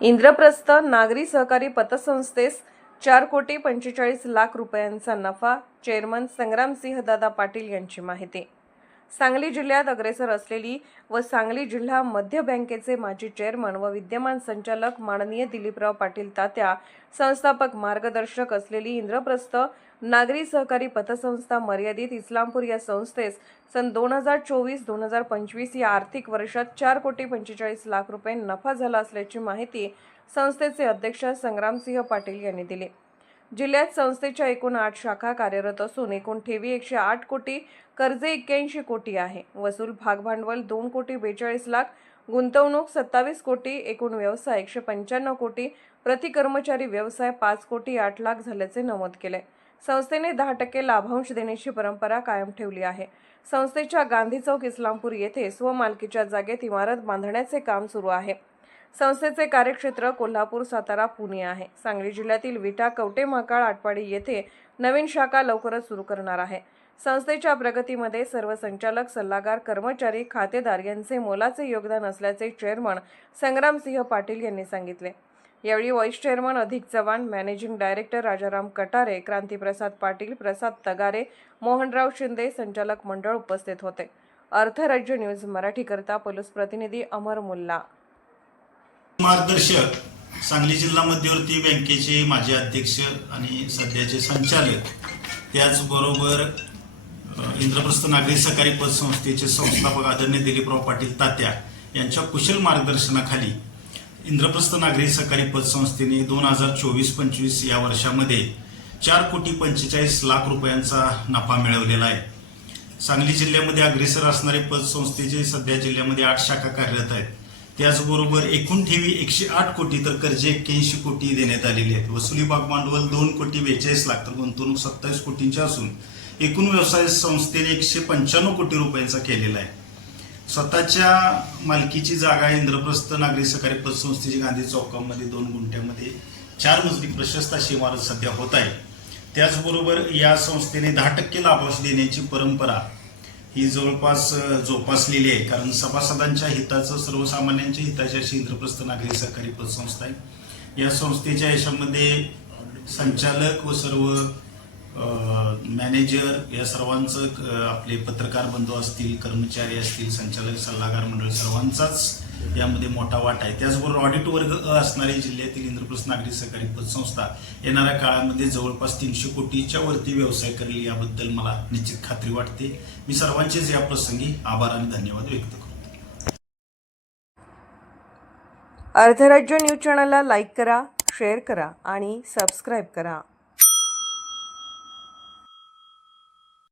इंद्रप्रस्थ नागरी सहकारी पतसंस्थेस चार कोटी पंचेचाळीस लाख रुपयांचा नफा चेअरमन संग्रामसिंह दादा पाटील यांची माहिती. सांगली जिल्ह्यात अग्रेसर असलेली व सांगली जिल्हा मध्य बँकेचे माजी चेअरमन व विद्यमान संचालक माननीय दिलीपराव पाटील तात्या संस्थापक मार्गदर्शक असलेली इंद्रप्रस्थ नागरी सहकारी पतसंस्था मर्यादित इस्लामपूर या संस्थेस सन दोन हजार चोवीस दोन हजार पंचवीस या आर्थिक वर्षात चार कोटी पंचेचाळीस लाख रुपये नफा झाला असल्याची माहिती संस्थेचे अध्यक्ष संग्रामसिंह पाटील यांनी दिली. जिल्ह्यात संस्थेच्या एकूण आठ शाखा कार्यरत असून एकूण ठेवी एकशे आठ कोटी कर्जे एक्क्याऐंशी कोटी आहे. वसूल भागभांडवल दोन कोटी बेचाळीस लाख गुंतवणूक सत्तावीस कोटी एकूण व्यवसाय एकशे पंच्याण्णव कोटी प्रति कर्मचारी व्यवसाय पाच कोटी आठ लाख झाल्याचे नमूद केले. संस्थेने दहा टक्के लाभांश देण्याची परंपरा कायम ठेवली आहे. संस्थेच्या गांधी चौक इस्लामपूर येथे स्वमालकीच्या जागेत इमारत बांधण्याचे काम सुरू आहे. संस्थेचे कार्यक्षेत्र कोल्हापूर सातारा पुणे आहे. सांगली जिल्ह्यातील विटा कवटे महाकाळ आटपाडी येथे नवीन शाखा लवकरच सुरू करणार आहे. संस्थेच्या प्रगतीमध्ये सर्व संचालक सल्लागार कर्मचारी खातेदार यांचे मोलाचे योगदान असल्याचे चेअरमन संग्रामसिंह पाटील यांनी सांगितले. यावेळी vice chairman Adhik Chavan managing director Rajaram Katare Krantiprasad Patil Prasad Tagare Mohanrao Shinde संचालक मंडळ उपस्थित होते. अर्थराज्य न्यूज मराठीकरता पोलीस प्रतिनिधी अमर मुल्ला. मार्गदर्शक सांगली जिल्हा मध्यवर्ती बँकेचे माजी अध्यक्ष आणि सध्याचे संचालक त्याचबरोबर इंद्रप्रस्थ नागरी सहकारी पतसंस्थेचे संस्थापक आदरणीय दिलीपराव पाटील तात्या यांच्या कुशल मार्गदर्शनाखाली इंद्रप्रस्थ नागरी सहकारी पतसंस्थेने दोन हजार चोवीस पंचवीस या वर्षामध्ये चार कोटी पंचेचाळीस लाख रुपयांचा नफा मिळवलेला आहे. सांगली जिल्ह्यामध्ये अग्रेसर असणारे पतसंस्थेचे सध्या जिल्ह्यामध्ये आठ शाखा कार्यरत आहेत. त्याचबरोबर एकूण ठेवी एकशे आठ कोटी तर कर्जे एक्क्याऐंशी कोटी देण्यात आलेली आहेत. वसुली भागभांडवल दोन कोटी बेचाळीस लाख तर गुंतवणूक सत्तावीस कोटींची असून एकूण व्यवसाय संस्थेने एकशे पंच्याण्णव कोटी रुपयांचा केलेला आहे. स्वतःच्या मालकीची जागा इंद्रप्रस्थ नागरी सहकारी पतसंस्थेची गांधी चौकामध्ये दोन गुंठ्यामध्ये चार मजली प्रशस्त अशी इमारत सध्या होत आहे. त्याचबरोबर या संस्थेने दहा टक्के लाभांश देण्याची परंपरा ही जवळपास जोपासलेली आहे. कारण सभासदांच्या हिताचं सर्वसामान्यांच्या हिताच्या अशी इंद्रप्रस्थ नागरी सहकारी पतसंस्था आहे. या संस्थेच्या यशामध्ये संचालक व सर्व मॅनेजर या सर्वांचं आपले पत्रकार बंधू असतील कर्मचारी असतील संचालक सल्लागार मंडळ सर्वांचाच यामध्ये मोठा वाटा आहे. त्याचबरोबर ऑडिट वर्ग अ असणारे जिल्ह्यातील इंद्रप्रस्थ नागरी सहकारी पतसंस्था येणाऱ्या काळामध्ये जवळपास तीनशे कोटीच्या वरती व्यवसाय करेल याबद्दल मला निश्चित खात्री वाटते. मी सर्वांचेच या प्रसंगी आभार आणि धन्यवाद व्यक्त करतो. अर्धराज्य न्यूज चॅनलला लाईक करा शेअर करा आणि सबस्क्राईब करा.